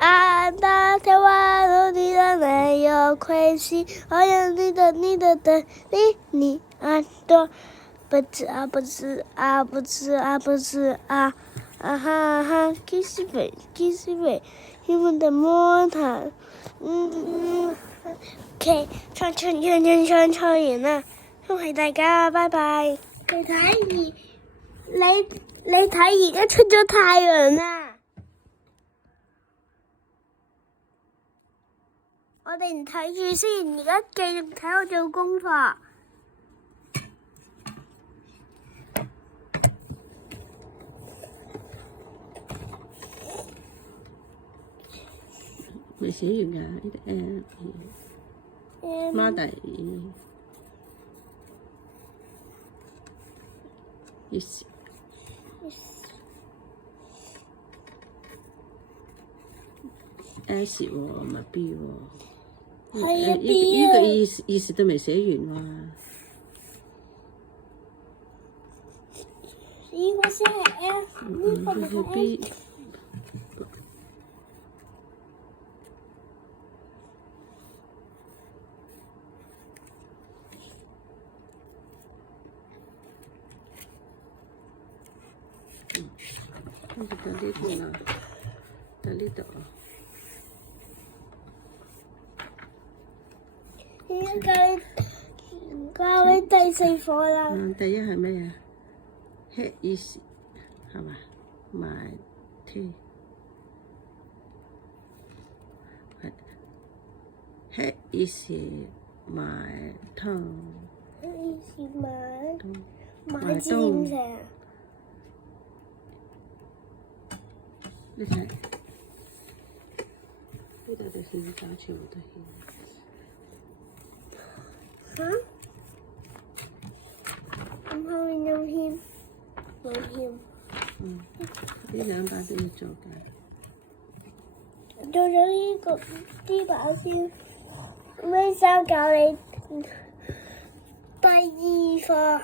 啊，那天晚上你的没有亏心，好像你的你耳朵，不吃啊不吃啊不吃啊不吃啊啊哈哈，kiss me kiss me，你们的摸它，OK， 唱完啦，恭喜大家，拜拜。你睇而家出咗太陽啦，我哋唔睇住先，而家繼續睇我做功課。未寫完㗎，呢啲孖底，yes S 喎，唔係 B 喎。係啊，呢個意思都未寫完喎。呢個先係 F， 呢個咪係 B。跟住到呢邊啦，到呢度。教你第4課啦。第一係咩啊 ？Head is 係嘛？My tea。Head is my tongue。買字點寫啊？你睇，呢度就顯搞全部都顯。嚇？咁後面有欠，冇欠。呢兩把都要做㗎。做咗呢把先，咩先教你第2課。